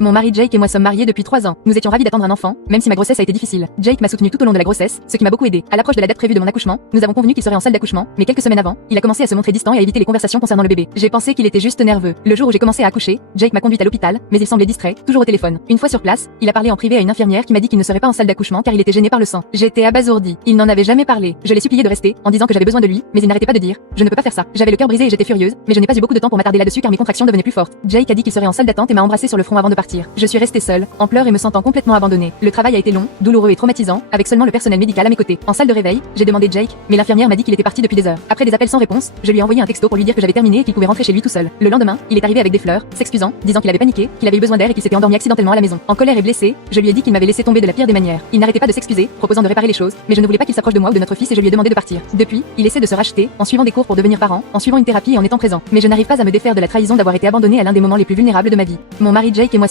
Mon mari Jake et moi sommes mariés depuis 3 ans. Nous étions ravis d'attendre un enfant, même si ma grossesse a été difficile. Jake m'a soutenu tout au long de la grossesse, ce qui m'a beaucoup aidé. À l'approche de la date prévue de mon accouchement, nous avons convenu qu'il serait en salle d'accouchement, mais quelques semaines avant, il a commencé à se montrer distant et à éviter les conversations concernant le bébé. J'ai pensé qu'il était juste nerveux. Le jour où j'ai commencé à accoucher, Jake m'a conduite à l'hôpital, mais il semblait distrait, toujours au téléphone. Une fois sur place, il a parlé en privé à une infirmière qui m'a dit qu'il ne serait pas en salle d'accouchement car il était gêné par le sang. J'étais abasourdi. Il n'en avait jamais parlé. Je l'ai supplié de rester, en disant que j'avais besoin de lui, mais il n'arrêtait pas de dire: je ne peux pas faire ça. J'avais le cœur brisé et j'étais furieuse, mais je n'ai pas eu beaucoup de temps pour m'attarder là-dessus car mes contractions devenaient plus fortes. Jake a dit qu'il serait en salle d'attente et m'a embrassé sur le front avant de partir. Je suis restée seule, en pleurs et me sentant complètement abandonnée. Le travail a été long, douloureux et traumatisant, avec seulement le personnel médical à mes côtés. En salle de réveil, j'ai demandé Jake, mais l'infirmière m'a dit qu'il était parti depuis des heures. Après des appels sans réponse, je lui ai envoyé un texto pour lui dire que j'avais terminé et qu'il pouvait rentrer chez lui tout seul. Le lendemain, il est arrivé avec des fleurs, s'excusant, disant qu'il avait paniqué, qu'il avait eu besoin d'air et qu'il s'était endormi accidentellement à la maison. En colère et blessé, je lui ai dit qu'il m'avait laissé tomber de la pire des manières. Il n'arrêtait pas de s'excuser, proposant de réparer les choses, mais je ne voulais pas qu'il s'approche de moi ou de notre fils et je lui ai demandé de partir. Depuis, il essaie de se racheter, en suivant des cours pour devenir parent, en suivant une thérapie et en étant présent. Mais je n'arrive pas à me défaire de la trahison d'avoir été abandonnée à l'un des moments les plus vulnérables de ma vie. Mon mari Jake et moi